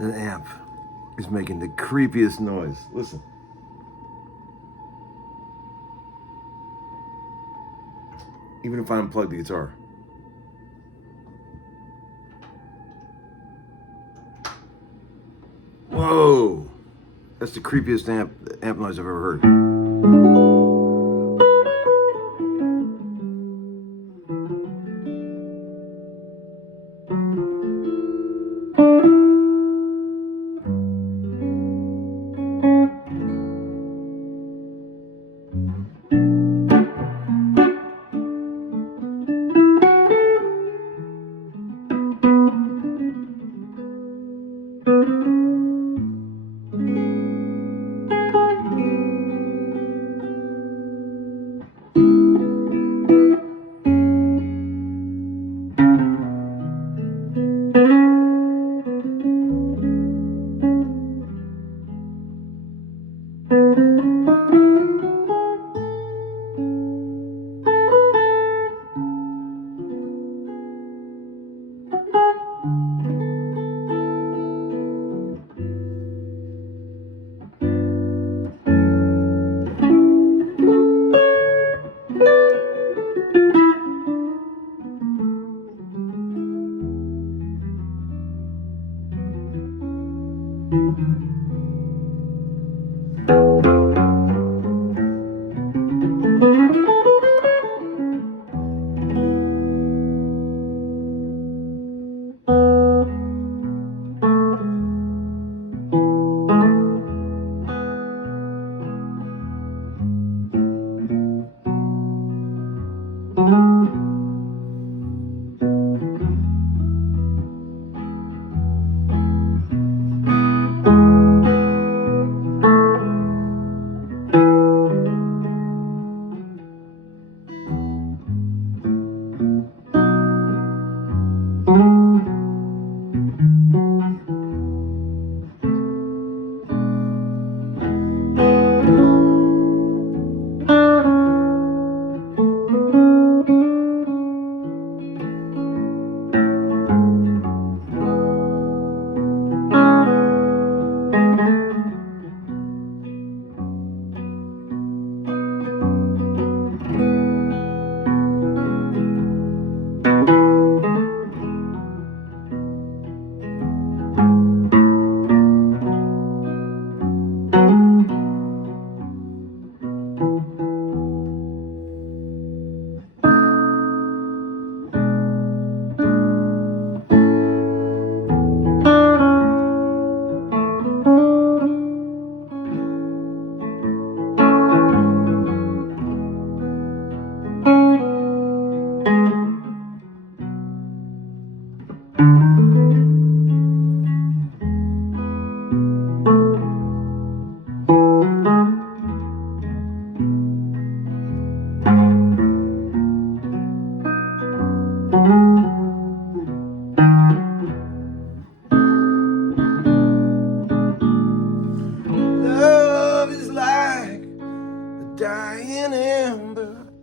An amp is making the creepiest noise. Listen. Even if I unplug the guitar. Whoa! That's the creepiest amp noise I've ever heard.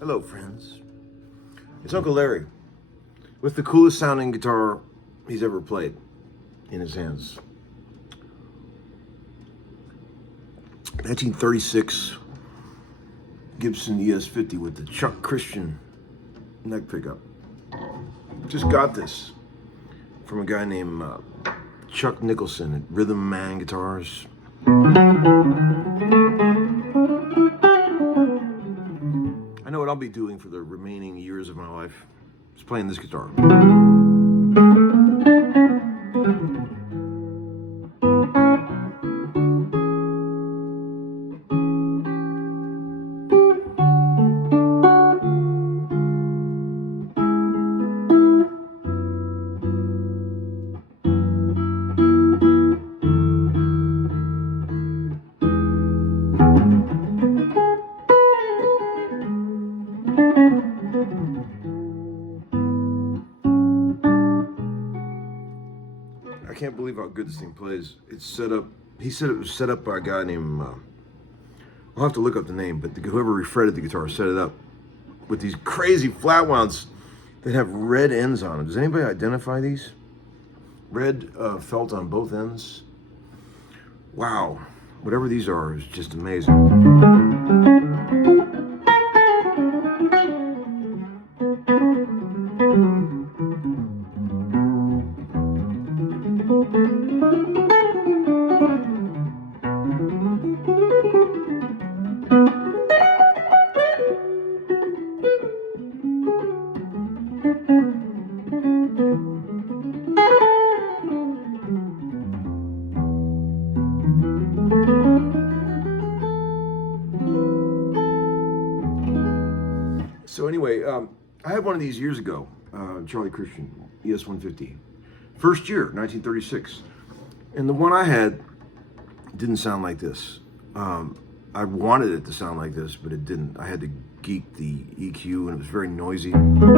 Hello, friends. It's Uncle Larry with the coolest sounding guitar he's ever played in his hands. 1936 Gibson ES-150 with the Chuck Christian neck pickup. Just got this from a guy named Chuck Nicholson at Rhythm Man Guitars. I know what I'll be doing for the remaining years of my life is playing this guitar. can't believe how good this thing plays. It's set up, he said it was set up by a guy named, I'll have to look up the name, but whoever refretted the guitar set it up with these crazy flat wounds that have red ends on them. Does anybody identify these? Red felt on both ends. Wow, whatever these are is just amazing. So anyway, I had one of these years ago, Charlie Christian ES-150. First year, 1936. And the one I had didn't sound like this. I wanted it to sound like this, but it didn't. I had to geek the EQ, and it was very noisy. This one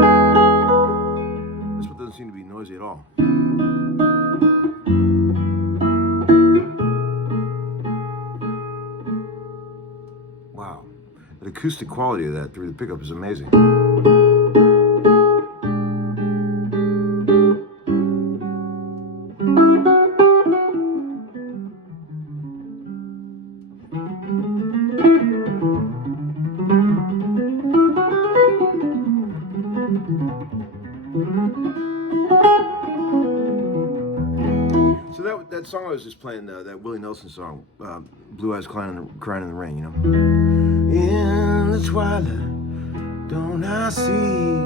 doesn't seem to be noisy at all. Wow. The acoustic quality of that through the pickup is amazing. So that song I was just playing, that Willie Nelson song, Blue Eyes Crying in the Rain, you know? In the twilight, don't I see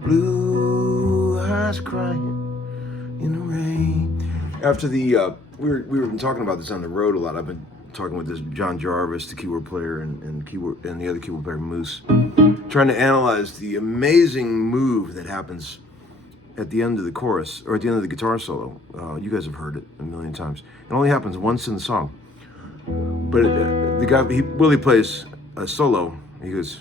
blue eyes crying in the rain? After the, we've been talking about this on the road a lot. I've been talking with this John Jarvis, the keyboard player, and the other keyboard player, Moose, trying to analyze the amazing move that happens at the end of the chorus, or at the end of the guitar solo. You guys have heard it a million times. It only happens once in the song. But the guy, Willie plays a solo. He goes,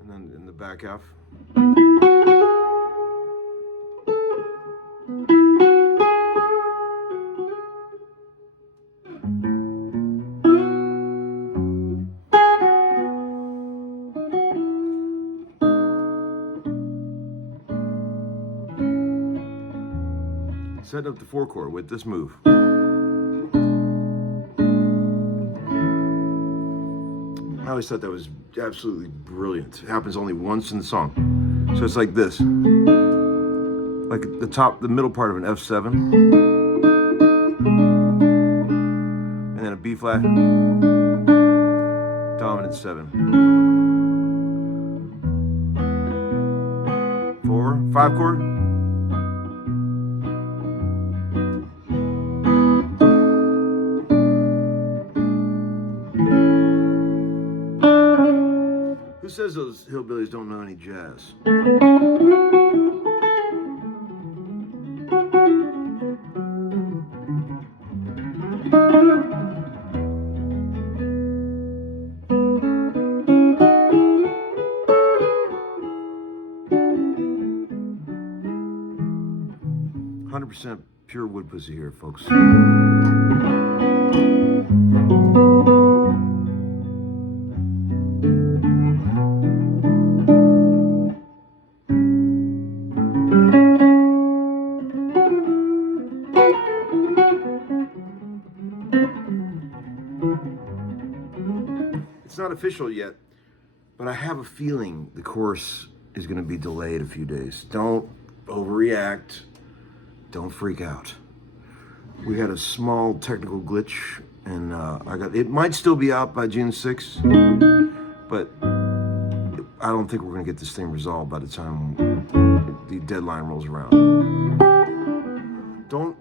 and then in the back half, set up the 4-chord with this move. I always thought that was absolutely brilliant. It happens only once in the song. So it's like this. Like the middle part of an F7. And then a B flat. Dominant 7. 4, 5 chord. Who says those hillbillies don't know any jazz? 100% pure wood pussy here, folks. It's not official yet, but I have a feeling the chorus is going to be delayed a few days. Don't overreact. Don't freak out. We had a small technical glitch, and it might still be out by June 6th, but I don't think we're going to get this thing resolved by the time the deadline rolls around.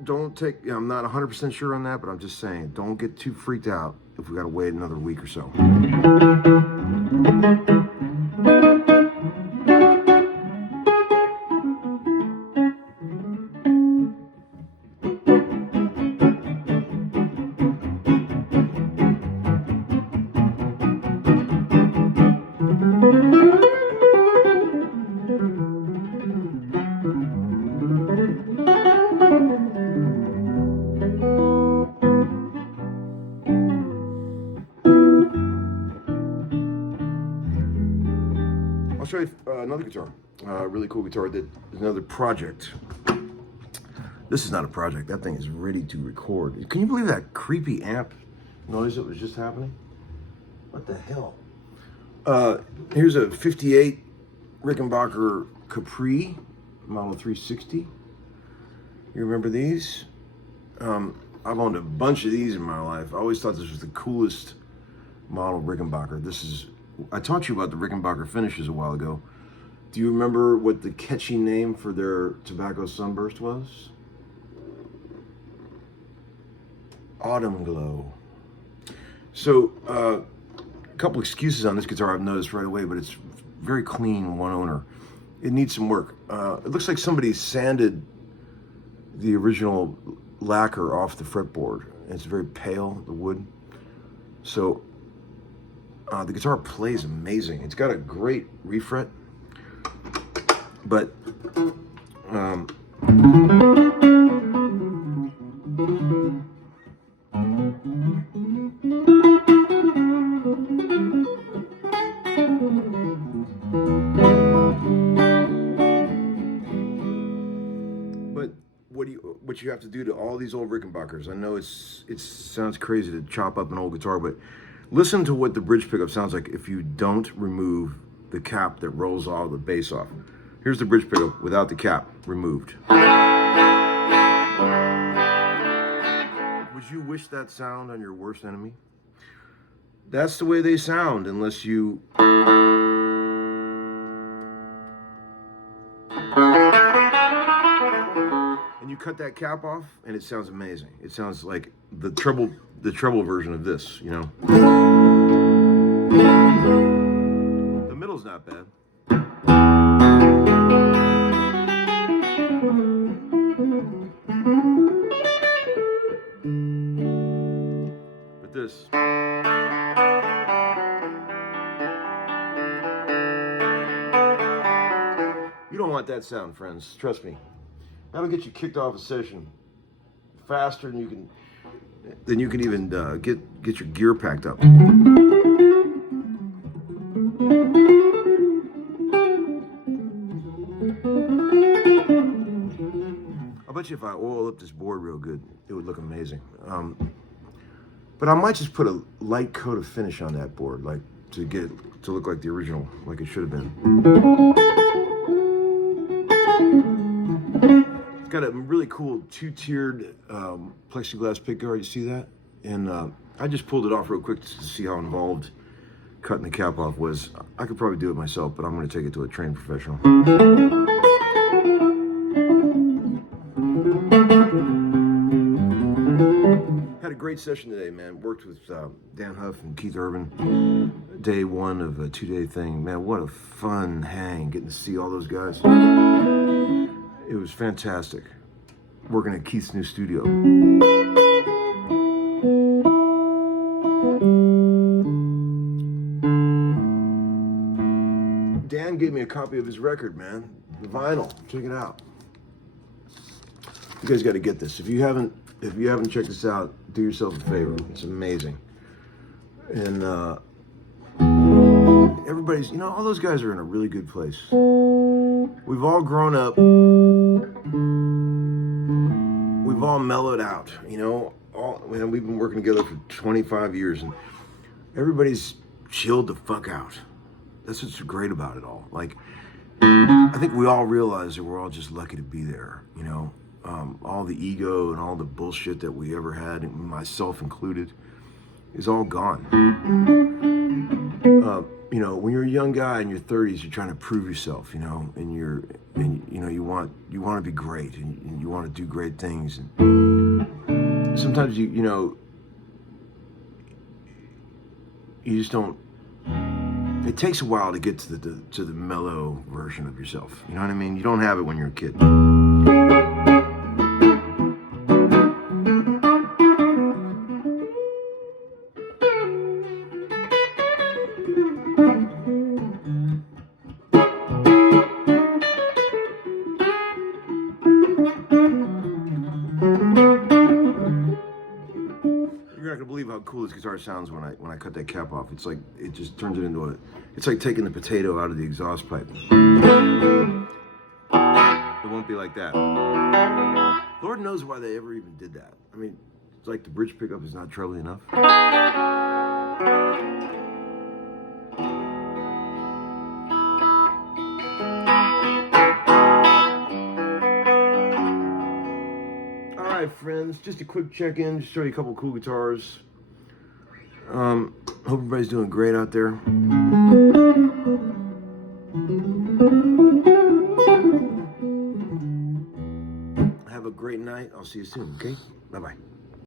Don't take, I'm not 100% sure on that, but I'm just saying, don't get too freaked out if we got to wait another week or so. show you another guitar. Really cool guitar. That is another project. This is not a project. That thing is ready to record. Can you believe that creepy amp noise that was just happening? What the hell? Here's a 58 Rickenbacker Capri, model 360. You remember these? I've owned a bunch of these in my life. I always thought this was the coolest model Rickenbacker. I taught you about the Rickenbacker finishes a while ago. Do you remember what the catchy name for their tobacco sunburst was? Autumn Glow. So, a couple excuses on this guitar I've noticed right away, but it's very clean, one owner. It needs some work. It looks like somebody sanded the original lacquer off the fretboard. It's very pale, the wood. So, the guitar plays amazing. It's got a great refret, but what you have to do to all these old Rickenbackers. I know it sounds crazy to chop up an old guitar, but listen to what the bridge pickup sounds like if you don't remove the cap that rolls all the bass off. Here's the bridge pickup without the cap removed. Would you wish that sound on your worst enemy? That's the way they sound unless you... You cut that cap off and it sounds amazing. It sounds like the treble version of this, you know. The middle's not bad. But this, you don't want that sound, friends. Trust me. That'll get you kicked off a session faster than you can even get your gear packed up. I'll bet you if I oil up this board real good, it would look amazing. But I might just put a light coat of finish on that board, like to get it to look like the original, like it should have been. Got a really cool two-tiered plexiglass pickguard. You see that? And I just pulled it off real quick to see how involved cutting the cap off was. I could probably do it myself, but I'm going to take it to a trained professional. Had a great session today, man. Worked with Dan Huff and Keith Urban. Day one of a two-day thing. Man, what a fun hang, getting to see all those guys. It was fantastic, working at Keith's new studio. Dan gave me a copy of his record, man. The vinyl, check it out. You guys got to get this. If you haven't checked this out, do yourself a favor. It's amazing. And everybody's, all those guys are in a really good place. We've all grown up. We've all mellowed out, we've been working together for 25 years and everybody's chilled the fuck out. That's what's great about it all. Like, I think we all realize that we're all just lucky to be there, all the ego and all the bullshit that we ever had, and myself included, is all gone. When you're a young guy in your 30s, you're trying to prove yourself, and you want to be great, and you want to do great things. And sometimes you just don't. It takes a while to get to the mellow version of yourself. You know what I mean? You don't have it when you're a kid. cool this guitar sounds when I cut that cap off. It's like, it just turns it into it's like taking the potato out of the exhaust pipe. It won't be like that. Lord knows why they ever even did that. I mean, it's like the bridge pickup is not trebly enough. Alright friends, just a quick check-in, just show you a couple cool guitars. Hope everybody's doing great out there. Have a great night. I'll see you soon, okay? Bye-bye.